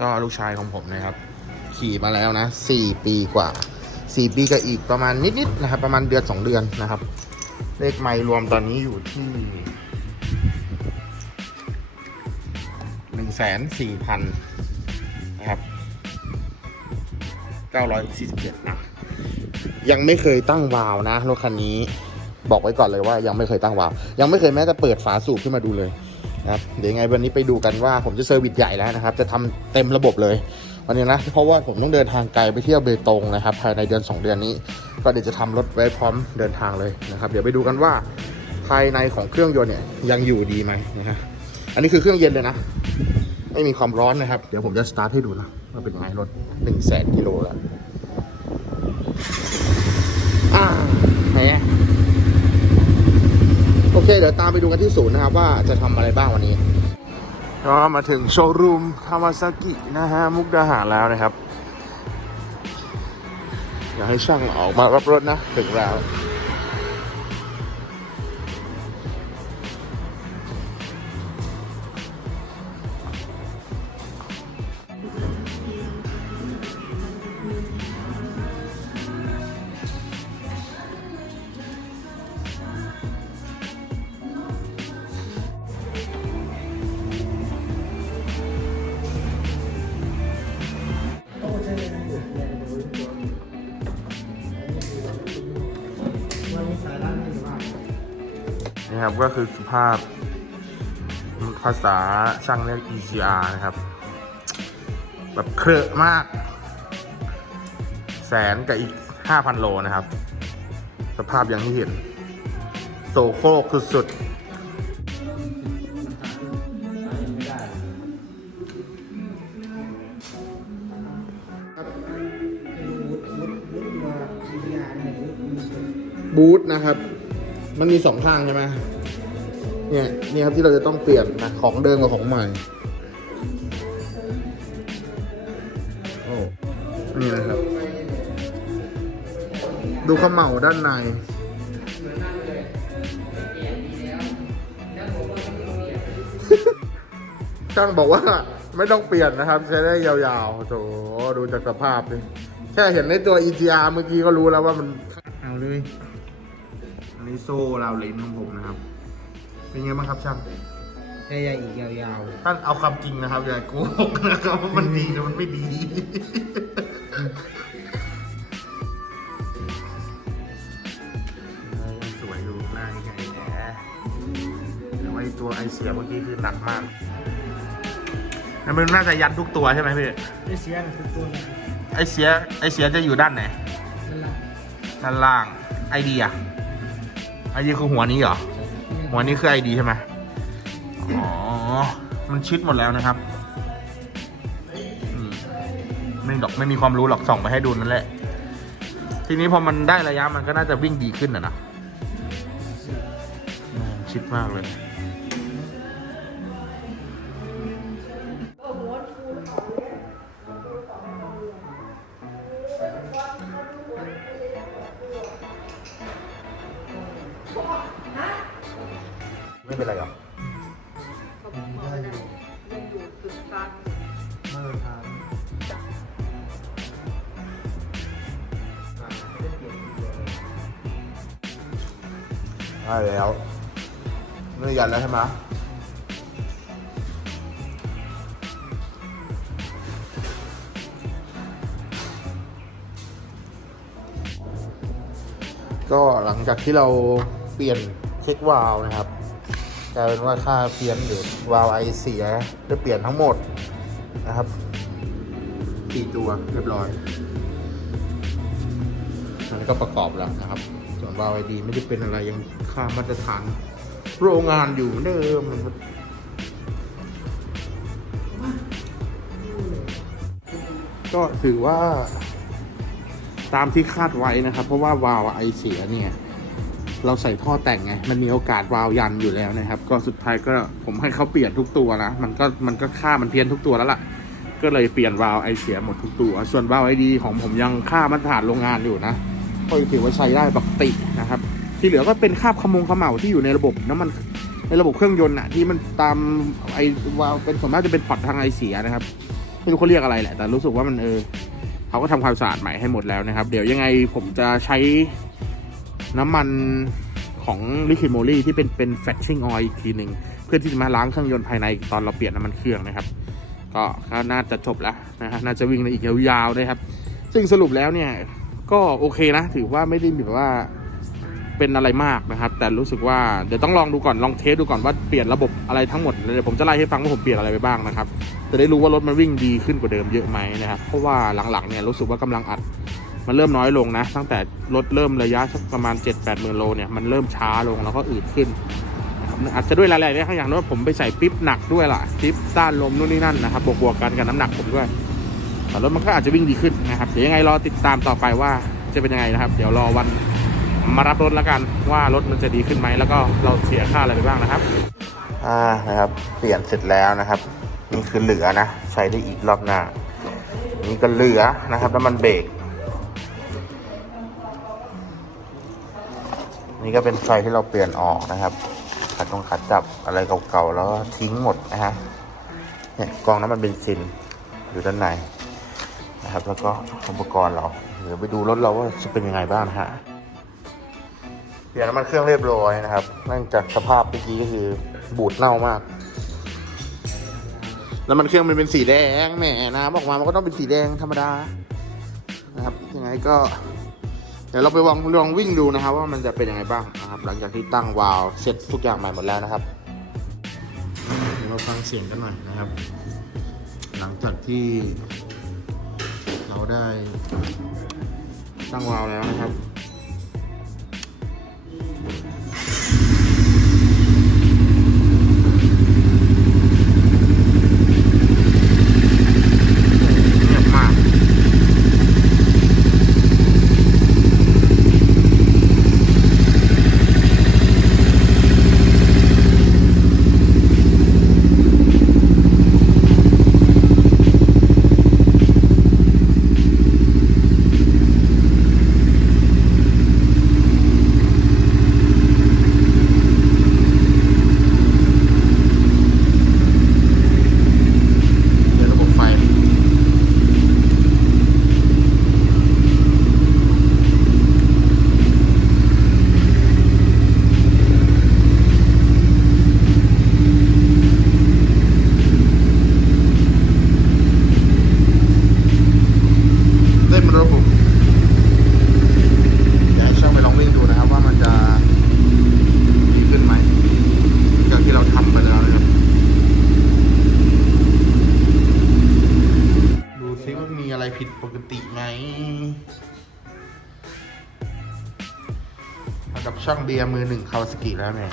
ก็ลูกชายของผมนะครับ ขี่มาแล้วนะสี่ปีกว่าสี่ปีกับอีกประมาณนิดๆนะครับ ประมาณเดือนสองเดือนนะครับ เลขไมล์รวมตอนนี้อยู่ที่หนึ่งแสนสี่พันนะครับเก้าร้อยสี่สิบเจ็ดนะยังไม่เคยตั้งวาล์วนะรถคันนี้บอกไว้ก่อนเลยว่ายังไม่เคยตั้งวาล์วยังไม่เคยแม้แต่เปิดฝาสูบขึ้นมาดูเลย ครับเดี๋ยวไงวันนี้ไปดูกันว่าผมจะเซอร์วิสใหญ่แล้วนะครับ จะทำเต็มระบบเลยวันนี้นะเพราะว่าผมต้องเดินทางไกลไปเที่ยวเบตงนะครับภายในเดือน 2 เดือนนี้ ก็เดี๋ยวจะทำรถไว้พร้อมเดินทางเลยนะครับ เดี๋ยวไปดูกันว่าภายในของเครื่องยนต์เนี่ยยังอยู่ดีไหมนะฮะอันนี้คือเครื่องเย็นเลยนะ ไม่มีความร้อนนะครับ เดี๋ยวผมจะสตาร์ทให้ดูนะว่าเป็นไงรถ1 0 0 0 0แสนกิโลแล้วอ่าไหนอะ เคเดี๋ยวตามไปดูกันที่ศูนย์นะครับว่าจะทำอะไรบ้างวันนี้ก็มาถึงโชว์รูมคาวาซากินะฮะมุกดาหารแล้วนะครับอยากให้ช่างออกมารับรถนะ ถึงแล้ว นี่ครับ ก็คือสภาพภาษาช่างเรียก EGR นะครับ แบบเครอะมาก แสนกับอีก 5,000 โลนะครับ สภาพอย่างที่เห็นโสโครกสุดๆบูธนะครับ มันมีสองข้างใช่ไหมเนี่ยนี่ครับที่เราจะต้องเปลี่ยนนะของเดิมกับของใหม่โอ้นี่นะครับ ดูขมเหลาด้านในช่างบอกว่าไม่ต้องเปลี่ยนนะครับ ใช้ได้ยาวๆโถดูจากสภาพดิแค่เห็นในตัว EGR เมื่อกี้ก็รู้แล้วว่ามัน เอาเลยอั นนี้โซ่ราวลิ้นของผมนะครับ เป็นไงบ้างครับช่างใหญ่ๆอีกยาวท่านเอาความจริงนะครับอย่าโกหกนะครับว่ามันดีหรือมันไม่ดีเออยังสวยอยู่หน้าใหญ่แหละแต่ว่าไอ้ตัวไอเสียเมื่อกี้คือหนักมากนั่นมันน่าจะยัดทุกตัวใช่ไหมพี่ๆไม่เสียนะทุกตัวนะไอเสียไอเสียจะอยู่ด้านไหนนั่นแหละด้านล่างไอเดีย ไอเดียคือหัวนี้เหรอ หัวนี้คือไอดีใช่ไหมอ๋อ มันชิดหมดแล้วนะครับไม่ดอกไม่มีความรู้หรอกส่องไปให้ดูนั่นแหละ ทีนี้พอมันได้ระยะมันก็น่าจะวิ่งดีขึ้นนะนะชิดมากเลย ไม่เป็นไรหรอกเขาบอกว่าได้ยังอยู่ถึงการมาตรฐานได้แล้วไม่ยันแล้วใช่ไหมก็หลังจากที่เราเปลี่ยนเช็ควาล์วนะครับ กลายเป็นว่าค่าเพี้ยนหรือวาล์วไอเสียได้เปลี่ยนทั้งหมดนะครับสี่ตัวเรียบร้อยอันนี้ก็ประกอบแล้วนะครับ ส่วนวาล์วไอดีไม่ได้เป็นอะไรยังค่ามาตรฐานโรงงานอยู่เหมือนเดิมก็ถือว่าตามที่คาดไว้นะครับ เพราะว่าวาล์วไอเสียเนี่ย เราใส่ท่อแต่งไง มันมีโอกาสวาล์วยันอยู่แล้วนะครับ ก็สุดท้ายก็ผมให้เขาเปลี่ยนทุกตัวนะ มันก็มันก็ค่ามันเพี้ยนทุกตัวแล้วล่ะ ก็เลยเปลี่ยนวาล์วไอเสียหมดทุกตัว ส่วนวาล์วไอดีของผมยังค่ามาตรฐานโรงงานอยู่นะ ก็ถือว่าใช้ได้ปกตินะครับ ที่เหลือก็เป็นคราบขมงขมเหลาที่อยู่ในระบบน้ำมันในระบบเครื่องยนต์อะที่มันตามไอวาล์วเป็นส่วนมากจะเป็นพอร์ตทางไอเสียนะครับไม่รู้เขาเรียกอะไรแหละ แต่รู้สึกว่ามันเออเขาก็ทำความสะอาดใหม่ให้หมดแล้วนะครับ เดี๋ยวยังไงผมจะใช้ น้ำมันของลิควิดโมลี่ที่เป็นเป็นแฟชชิ่งออยอีกทีหนึ่งเพื่อที่จะมาล้างเครื่องยนต์ภายในตอนเราเปลี่ยนน้ำมันเครื่องนะครับ ก็ก็น่าจะจบแล้วนะฮะน่าจะวิ่งในอีกยาวๆนะครับ ซึ่งสรุปแล้วเนี่ยก็โอเคนะ ถือว่าไม่ได้แบบว่าเป็นอะไรมากนะครับ แต่รู้สึกว่าเดี๋ยวต้องลองดูก่อนลองเทสดูก่อนว่าเปลี่ยนระบบอะไรทั้งหมดเดี๋ยวผมจะไล่ให้ฟังว่าผมเปลี่ยนอะไรไปบ้างนะครับจะได้รู้ว่ารถมันวิ่งดีขึ้นกว่าเดิมเยอะไหมนะครับเพราะว่าหลังๆเนี่ยรู้สึกว่ากำลังอัด มันเริ่มน้อยลงนะ ตั้งแต่รถเริ่มระยะสักประมาณ 7 8หมื่นโลเนี่ยมันเริ่มช้าลงแล้วก็อืดขึ้นนะครับอาจจะด้วยหลายๆเรื่องอย่างว่าผมไปใส่ปิ๊บหนักด้วยล่ะปิ๊บต้านลมนู่นนี่นั่นนะครับบวกๆกันกับน้ำหนักผมด้วยแต่รถมันก็อาจจะวิ่งดีขึ้นนะครับเดี๋ยวยังไงรอติดตามต่อไปว่าจะเป็นยังไงนะครับ เดี๋ยวรอวันมารับรถแล้วกันว่ารถมันจะดีขึ้นไหมแล้วก็เราเสียค่าอะไรไปบ้างนะครับ อ่านะครับ เปลี่ยนเสร็จแล้วนะครับ นี่คือเหลือนะ ใช้ได้อีกรอบหน้า นี่ก็เหลือนะครับน้ำมันเบรก นี่ก็เป็นไฟที่เราเปลี่ยนออกนะครับขัดตรงขัดจับอะไรเก่าๆแล้วทิ้งหมดนะฮะเนี่ยกองน้ำมันเบนซินอยู่ด้านในนะครับ แล้วก็อุปกรณ์เราเดี๋ยวไปดูรถเราว่าจะเป็นยังไงบ้างฮะเปลี่ยนน้ำมันเครื่องเรียบร้อยนะครับเนื่องจากสภาพเมื่อกี้ก็คือบูดเน่ามากแล้วมันเครื่องมันเป็นสีแดงแหมน้ำออกมามันก็ต้องเป็นสีแดงธรรมดานะครับยังไงก็ เดี๋ยวเราไปลองลองวิ่งดูนะครับ ว่ามันจะเป็นยังไงบ้างนะครับ หลังจากที่ตั้งวาล์วเสร็จทุกอย่างใหม่หมดแล้วนะครับเดี๋ยวเราฟังเสียงกันหน่อยนะครับ หลังจากที่ เราได้ตั้งวาล์วแล้วนะครับ เงียบมาก เดี๋ยวระบบไฟ เล่นมันระบบอยากให้ช่างไปลองวิ่งดูนะครับว่ามันจะดีขึ้นไหมจากที่เราทำไปแล้วนะครับ ดูซิว่ามีอะไรผิดปกติไหมระดับ ช่องเบียร์มือหนึ่งคาวาสกิแล้วเนี่ย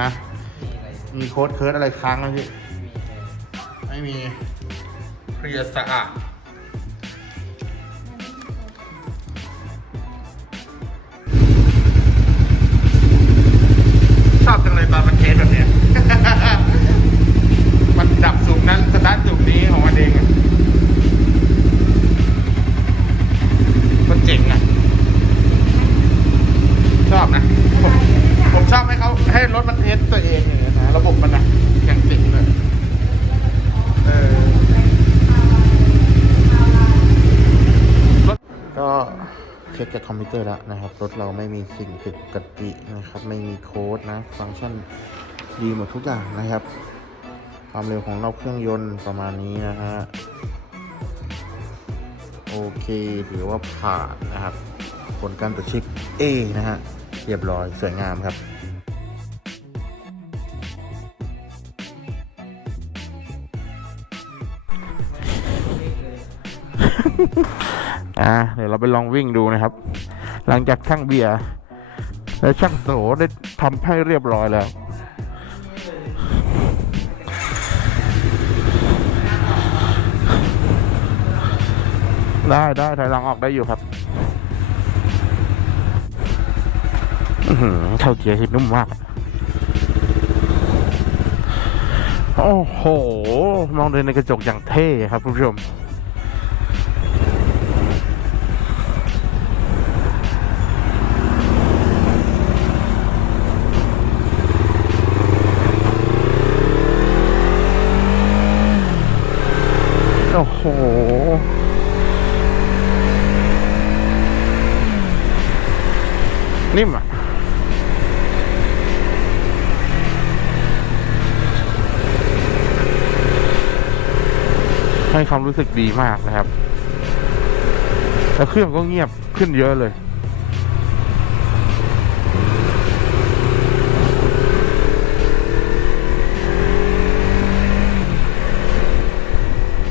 ฮะมีโค้ดเคิร์ดอะไรค้างไหมพี่ ไม่มีเคลียร์สะอาด ช็คจากอร์แล้วนะครับ รถเราไม่มีสิ่งผิดปกตินะครับ ไม่มีโค้ดนะ ฟังก์ชันดีหมดทุกอย่างนะครับ ความเร็วของรอบเครื่องยนต์ประมาณนี้นะฮะ โอเคถือว่าผ่านนะครับ ผลการตรวจเช็ค A นะฮะ เรียบร้อยสวยงามครับอ่าเดี๋ยวเราไปลองวิ่งดูนะครับ หลังจากช่างเบียร์และช่างโสได้ทำให้เรียบร้อยแล้ว ได้ได้ถอยหลังออกได้อยู่ครับอื้อหือเท่าเกียร์ที่นุ่มมาก โอ้โห มองดูในกระจกอย่างเท่ครับคุณผู้ชม นิ่มอะให้ความรู้สึกดีมากนะครับ แล้วเครื่องก็เงียบขึ้นเยอะเลย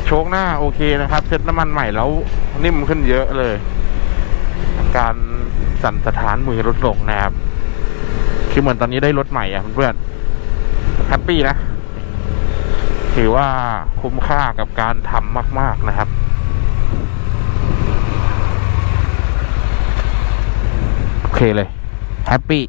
โชคหน้าโอเคนะครับ เซ็ตน้ำมันใหม่แล้วนิ่มขึ้นเยอะเลย การสั่นสะท้านมือลดลงนะครับ คือเหมือนตอนนี้ได้รถใหม่อะเพื่อนแฮปปี้นะ ถือว่าคุ้มค่ากับการทำมาก ๆนะครับโอเคเลยแฮปปี้